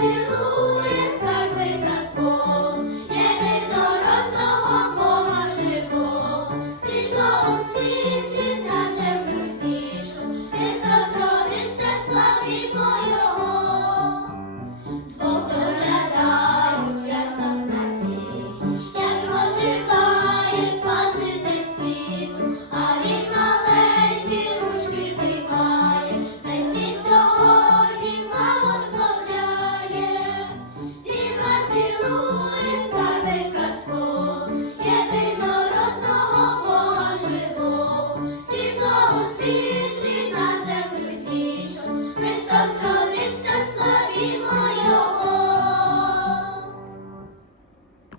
to зіркову світ.